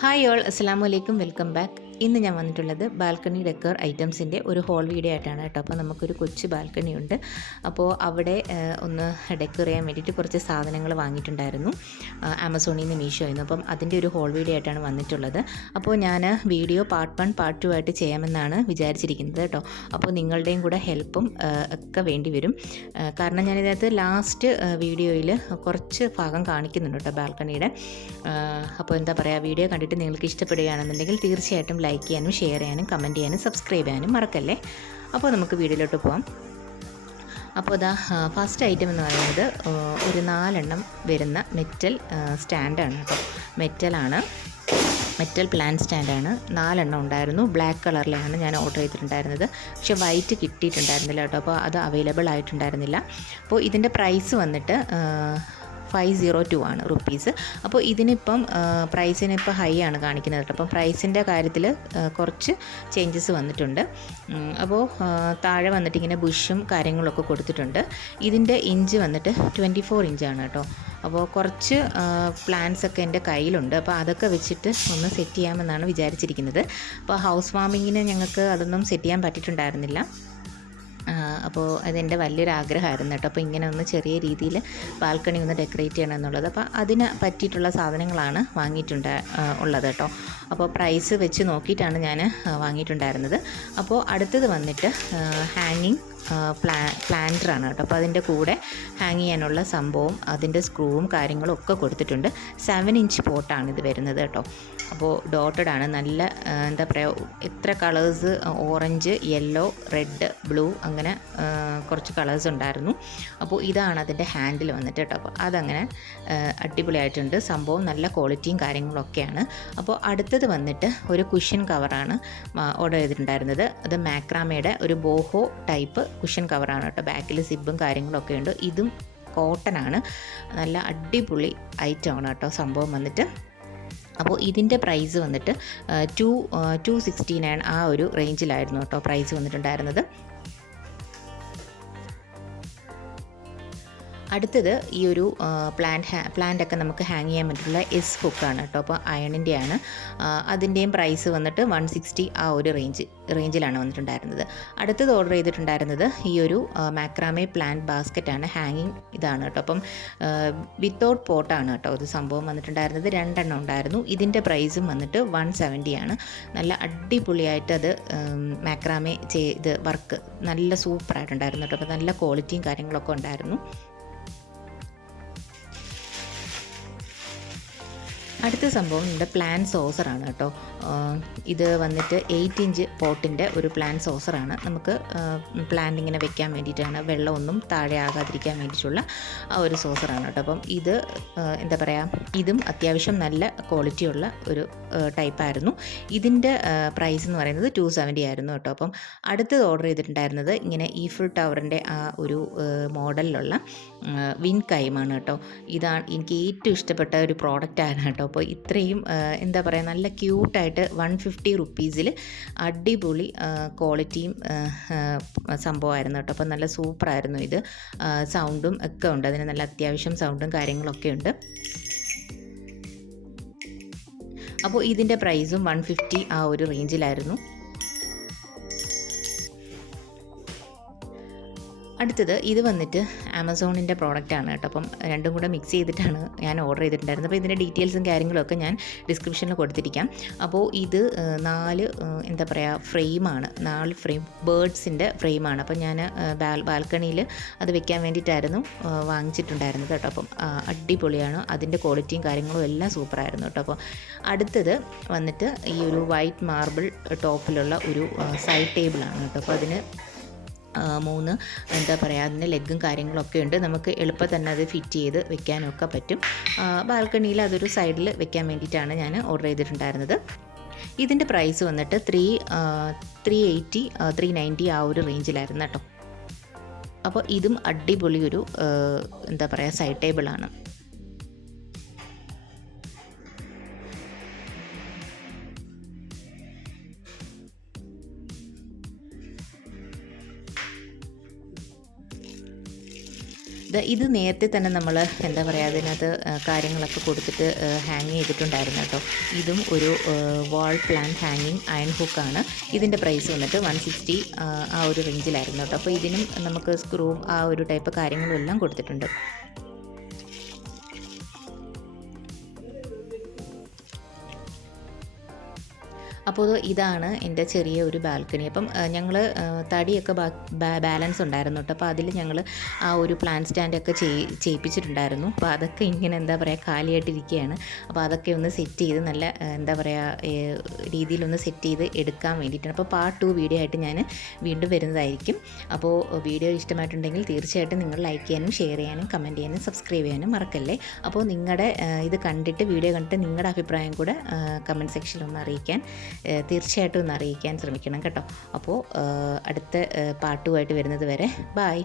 Hi all, അസ്സലാമു അലൈക്കും, welcome back. ഇന്ന് ഞാൻ വന്നിട്ടുള്ളത് ബാൽക്കണി ഡെക്കർ ഐറ്റംസിൻ്റെ ഒരു ഹോൾ വീഡിയോ ആയിട്ടാണ് കേട്ടോ. അപ്പോൾ നമുക്കൊരു കൊച്ചു ബാൽക്കണി ഉണ്ട്. അപ്പോൾ അവിടെ ഒന്ന് ഡെക്കർ ചെയ്യാൻ വേണ്ടിയിട്ട് കുറച്ച് സാധനങ്ങൾ വാങ്ങിയിട്ടുണ്ടായിരുന്നു ആമസോണിൽ നിന്ന്, മീഷോയിൽ നിന്ന്. അപ്പം അതിൻ്റെ ഒരു ഹോൾ വീഡിയോ ആയിട്ടാണ് വന്നിട്ടുള്ളത്. അപ്പോൾ ഞാൻ വീഡിയോ പാർട്ട് 1 പാർട്ട് 2 ആയിട്ട് ചെയ്യാമെന്നാണ് വിചാരിച്ചിരിക്കുന്നത് കേട്ടോ. അപ്പോൾ നിങ്ങളുടെയും കൂടെ ഹെൽപ്പും ഒക്കെ വേണ്ടി വരും. കാരണം ഞാനിതിനകത്ത് ലാസ്റ്റ് വീഡിയോയിൽ കുറച്ച് ഭാഗം കാണിക്കുന്നുണ്ട് കേട്ടോ ബാൽക്കണിയുടെ. അപ്പോൾ എന്താ പറയുക, വീഡിയോ കണ്ടിട്ട് നിങ്ങൾക്ക് ഇഷ്ടപ്പെടുകയാണെന്നുണ്ടെങ്കിൽ തീർച്ചയായിട്ടും ലൈക്ക് ചെയ്യാനും ഷെയർ ചെയ്യാനും കമൻറ്റ് ചെയ്യാനും സബ്സ്ക്രൈബ് ചെയ്യാനും മറക്കല്ലേ. അപ്പോൾ നമുക്ക് വീഡിയോയിലോട്ട് പോകാം. അപ്പോൾ ഇതാ ഫസ്റ്റ് ഐറ്റം എന്ന് പറയുന്നത് ഒരു 4 എണ്ണം വരുന്ന മെറ്റൽ സ്റ്റാൻഡാണ് കേട്ടോ. Metal plant സ്റ്റാൻഡാണ്. 4 എണ്ണം ഉണ്ടായിരുന്നു. ബ്ലാക്ക് കളറിലാണ് ഞാൻ ഓർഡർ ചെയ്തിട്ടുണ്ടായിരുന്നത്. പക്ഷേ വൈറ്റ് കിട്ടിയിട്ടുണ്ടായിരുന്നില്ല കേട്ടോ. അപ്പോൾ അത് അവൈലബിൾ ആയിട്ടുണ്ടായിരുന്നില്ല. അപ്പോൾ ഇതിൻ്റെ പ്രൈസ് വന്നിട്ട് 502 ആണ് റുപ്പീസ്. അപ്പോൾ ഇതിനിപ്പം പ്രൈസിനിപ്പോൾ ഹൈ ആണ് കാണിക്കുന്നത് കേട്ടോ. അപ്പം പ്രൈസിൻ്റെ കാര്യത്തിൽ കുറച്ച് ചേഞ്ചസ് വന്നിട്ടുണ്ട്. അപ്പോൾ താഴെ വന്നിട്ട് ഇങ്ങനെ ബുഷും കാര്യങ്ങളൊക്കെ കൊടുത്തിട്ടുണ്ട്. ഇതിൻ്റെ ഇഞ്ച് വന്നിട്ട് 24 ഇഞ്ചാണ് കേട്ടോ. അപ്പോൾ കുറച്ച് പ്ലാന്റ്സ് ഒക്കെ എൻ്റെ കയ്യിലുണ്ട്. അപ്പോൾ അതൊക്കെ വെച്ചിട്ട് ഒന്ന് സെറ്റ് ചെയ്യാമെന്നാണ് വിചാരിച്ചിരിക്കുന്നത്. അപ്പോൾ ഹൗസ് വാമിങ്ങിന് ഞങ്ങൾക്ക് അതൊന്നും സെറ്റ് ചെയ്യാൻ പറ്റിയിട്ടുണ്ടായിരുന്നില്ല. അപ്പോൾ അതെൻ്റെ വലിയൊരു ആഗ്രഹമായിരുന്നു കേട്ടോ. അപ്പോൾ ഇങ്ങനെ ഒന്ന് ചെറിയ രീതിയിൽ ബാൽക്കണി ഒന്ന് ഡെക്കറേറ്റ് ചെയ്യണം എന്നുള്ളത്. അപ്പോൾ അതിന് പറ്റിയിട്ടുള്ള സാധനങ്ങളാണ് ഉള്ളത് കേട്ടോ. അപ്പോൾ പ്രൈസ് വെച്ച് നോക്കിയിട്ടാണ് ഞാൻ വാങ്ങിയിട്ടുണ്ടായിരുന്നത്. അപ്പോൾ അടുത്തത് വന്നിട്ട് ഹാങ്ങിങ് പ്ലാന്ററാണ് കേട്ടോ. അപ്പോൾ അതിൻ്റെ കൂടെ ഹാങ് ചെയ്യാനുള്ള സംഭവം, അതിൻ്റെ സ്ക്രൂവും കാര്യങ്ങളും ഒക്കെ കൊടുത്തിട്ടുണ്ട്. 7 ഇഞ്ച് പോട്ടാണ് ഇത് വരുന്നത് കേട്ടോ. അപ്പോൾ ഡോട്ടഡ് ആണ്. നല്ല എന്താ പറയുക, എത്ര colours, orange, yellow, red, blue, അങ്ങനെ കുറച്ച് കളേഴ്സ് ഉണ്ടായിരുന്നു. അപ്പോൾ ഇതാണ് അതിൻ്റെ ഹാൻഡിൽ വന്നിട്ട് കേട്ടോ. അപ്പോൾ അതങ്ങനെ അടിപൊളിയായിട്ടുണ്ട്. സംഭവം നല്ല ക്വാളിറ്റിയും കാര്യങ്ങളൊക്കെയാണ്. അപ്പോൾ അടുത്തത് വന്നിട്ട് ഒരു കുഷ്യൻ കവറാണ് ഓർഡർ ചെയ്തിട്ടുണ്ടായിരുന്നത്. അത് മാക്രാമയുടെ ഒരു ബോഹോ ടൈപ്പ് കുഷ്യൻ കവറാണ് കേട്ടോ. ബാക്കിൽ സിബും കാര്യങ്ങളൊക്കെ ഉണ്ട്. ഇതും കോട്ടനാണ്. നല്ല അടിപൊളി ഐറ്റമാണ് കേട്ടോ സംഭവം വന്നിട്ട്. അപ്പോൾ ഇതിൻ്റെ പ്രൈസ് വന്നിട്ട് 269 ആ ഒരു റേഞ്ചിലായിരുന്നു കേട്ടോ പ്രൈസ് വന്നിട്ടുണ്ടായിരുന്നത്. അടുത്തത് ഈ ഒരു പ്ലാന്റൊക്കെ നമുക്ക് ഹാങ് ചെയ്യാൻ പറ്റുള്ള എസ് ഹുക്കാണ് കേട്ടോ. അപ്പോൾ അയണിൻ്റെയാണ്. അതിൻ്റെയും പ്രൈസ് വന്നിട്ട് 160 ആ ഒരു റേഞ്ചിലാണ് വന്നിട്ടുണ്ടായിരുന്നത്. അടുത്തത് ഓർഡർ ചെയ്തിട്ടുണ്ടായിരുന്നത് ഈ ഒരു മാക്രാമേ പ്ലാന്റ് ബാസ്ക്കറ്റാണ്. ഹാങ്ങിങ് ഇതാണ് കേട്ടോ. അപ്പം വിത്തൗട്ട് പോട്ടാണ് കേട്ടോ ഇത് സംഭവം വന്നിട്ടുണ്ടായിരുന്നത്. 2 എണ്ണം ഉണ്ടായിരുന്നു. ഇതിൻ്റെ പ്രൈസും വന്നിട്ട് 170 ആണ്. നല്ല അടിപൊളിയായിട്ട് അത് മാക്രാമേ ചെയ്ത് വർക്ക് നല്ല സൂപ്പറായിട്ടുണ്ടായിരുന്നു കേട്ടോ. അപ്പോൾ നല്ല ക്വാളിറ്റിയും കാര്യങ്ങളൊക്കെ ഉണ്ടായിരുന്നു. അടുത്ത സംഭവം നമ്മുടെ പ്ലാൻ സോസറാണ് കേട്ടോ. ഇത് വന്നിട്ട് 8 ഇഞ്ച് പോട്ടിൻ്റെ ഒരു പ്ലാൻ സോസറാണ്. നമുക്ക് പ്ലാന്റ് ഇങ്ങനെ വെക്കാൻ വേണ്ടിയിട്ടാണ്, വെള്ളമൊന്നും താഴെ ആകാതിരിക്കാൻ വേണ്ടിയിട്ടുള്ള ആ ഒരു സോസറാണ് കേട്ടോ. അപ്പം ഇത് എന്താ പറയുക, ഇതും അത്യാവശ്യം നല്ല ക്വാളിറ്റിയുള്ള ഒരു ടൈപ്പായിരുന്നു. ഇതിൻ്റെ പ്രൈസ് എന്ന് പറയുന്നത് 270 ആയിരുന്നു കേട്ടോ. അപ്പം അടുത്തത് ഓർഡർ ചെയ്തിട്ടുണ്ടായിരുന്നത് ഇങ്ങനെ ഈഫിൾ ടവറിൻ്റെ ആ ഒരു മോഡലിലുള്ള വിൻ കൈമാണ് കേട്ടോ. ഇതാണ് എനിക്ക് ഏറ്റവും ഇഷ്ടപ്പെട്ട ഒരു പ്രോഡക്റ്റാണ് കേട്ടോ. അപ്പോൾ ഇത്രയും എന്താ പറയുക, നല്ല ക്യൂട്ടായിട്ട് 150 റുപ്പീസിൽ അടിപൊളി ക്വാളിറ്റിയും സംഭവമായിരുന്നു കേട്ടോ. അപ്പോൾ നല്ല സൂപ്പറായിരുന്നു ഇത്. സൗണ്ടും ഒക്കെ ഉണ്ട്, അതിന് നല്ല അത്യാവശ്യം സൗണ്ടും കാര്യങ്ങളൊക്കെ ഉണ്ട്. അപ്പോൾ ഇതിൻ്റെ പ്രൈസും 150 ആ ഒരു റേഞ്ചിലായിരുന്നു. അടുത്തത് ഇത് വന്നിട്ട് ആമസോണിൻ്റെ പ്രോഡക്റ്റാണ് കേട്ടോ. അപ്പം രണ്ടും കൂടെ മിക്സ് ചെയ്തിട്ടാണ് ഞാൻ ഓർഡർ ചെയ്തിട്ടുണ്ടായിരുന്നത്. അപ്പോൾ ഇതിൻ്റെ ഡീറ്റെയിൽസും കാര്യങ്ങളൊക്കെ ഞാൻ ഡിസ്ക്രിപ്ഷനിൽ കൊടുത്തിരിക്കാം. അപ്പോൾ ഇത് 4 എന്താ പറയുക ഫ്രെയിമാണ്, 4 ഫ്രെയിം ബേർഡ്സിൻ്റെ ഫ്രെയിമാണ്. അപ്പം ഞാൻ ബാൽക്കണിയിൽ അത് വെക്കാൻ വേണ്ടിയിട്ടായിരുന്നു വാങ്ങിച്ചിട്ടുണ്ടായിരുന്നത് കേട്ടോ. അപ്പം അടിപൊളിയാണ്. അതിൻ്റെ ക്വാളിറ്റിയും കാര്യങ്ങളും എല്ലാം സൂപ്പറായിരുന്നു കേട്ടോ. അപ്പോൾ അടുത്തത് വന്നിട്ട് ഈ ഒരു വൈറ്റ് മാർബിൾ ടോപ്പിലുള്ള ഒരു സൈഡ് ടേബിളാണ് കേട്ടോ. അപ്പോൾ അതിന് 3 എന്താ പറയുക, അതിന് ലെഗും കാര്യങ്ങളൊക്കെ ഉണ്ട്. നമുക്ക് എളുപ്പം തന്നെ അത് ഫിറ്റ് ചെയ്ത് വെക്കാനൊക്കെ പറ്റും. ബാൽക്കണിയിൽ അതൊരു സൈഡിൽ വെക്കാൻ വേണ്ടിയിട്ടാണ് ഞാൻ ഓർഡർ ചെയ്തിട്ടുണ്ടായിരുന്നത്. ഇതിൻ്റെ പ്രൈസ് വന്നിട്ട് 380 390 ആ ഒരു റേഞ്ചിലായിരുന്നു കേട്ടോ. അപ്പോൾ ഇതും അടിപൊളി ഒരു എന്താ പറയുക സൈഡ് ടേബിളാണ്. ഇത് നേരത്തെ തന്നെ നമ്മൾ എന്താ പറയുക അതിനകത്ത് കാര്യങ്ങളൊക്കെ കൊടുത്തിട്ട് ഹാങ് ചെയ്തിട്ടുണ്ടായിരുന്നു കേട്ടോ. ഇതും ഒരു വാൾ പ്ലാന്റ് ഹാങ്ങിങ് അയൺ ഹുക്കാണ്. ഇതിൻ്റെ പ്രൈസ് വന്നിട്ട് 160 ആ ഒരു റേഞ്ചിലായിരുന്നു കേട്ടോ. അപ്പോൾ ഇതിനും നമുക്ക് സ്ക്രൂവും ആ ഒരു ടൈപ്പ് കാര്യങ്ങളും എല്ലാം കൊടുത്തിട്ടുണ്ട്. അപ്പോൾ ഇതാണ് എൻ്റെ ചെറിയ ഒരു ബാൽക്കണി. അപ്പം ഞങ്ങൾ തടിയൊക്കെ ബാലൻസ് ഉണ്ടായിരുന്നു കേട്ടോ. അപ്പോൾ അതിൽ ഞങ്ങൾ ആ ഒരു പ്ലാന്റ് സ്റ്റാൻഡൊക്കെ ചെയ്യിപ്പിച്ചിട്ടുണ്ടായിരുന്നു. അപ്പോൾ അതൊക്കെ ഇങ്ങനെ എന്താ പറയുക കാലിയായിട്ടിരിക്കുകയാണ്. അപ്പോൾ അതൊക്കെ ഒന്ന് സെറ്റ് ചെയ്ത് നല്ല എന്താ പറയുക രീതിയിലൊന്ന് സെറ്റ് ചെയ്ത് എടുക്കാൻ വേണ്ടിയിട്ടാണ്. അപ്പോൾ പാർട്ട് 2 വീഡിയോ ആയിട്ട് ഞാൻ വീണ്ടും വരുന്നതായിരിക്കും. അപ്പോൾ വീഡിയോ ഇഷ്ടമായിട്ടുണ്ടെങ്കിൽ തീർച്ചയായിട്ടും നിങ്ങൾ ലൈക്ക് ചെയ്യാനും ഷെയർ ചെയ്യാനും കമൻറ്റ് ചെയ്യാനും സബ്സ്ക്രൈബ് ചെയ്യാനും മറക്കല്ലേ. അപ്പോൾ നിങ്ങളുടെ ഇത് കണ്ടിട്ട് വീഡിയോ കണ്ടിട്ട് നിങ്ങളുടെ അഭിപ്രായം കൂടെ കമൻറ്റ് സെക്ഷനിൽ ഒന്ന് അറിയിക്കാൻ തീർച്ചയായിട്ടും ഒന്ന് അറിയിക്കാൻ ശ്രമിക്കണം കേട്ടോ. അപ്പോൾ അടുത്ത പാർട്ടുമായിട്ട് വരുന്നത് വരെ ബൈ.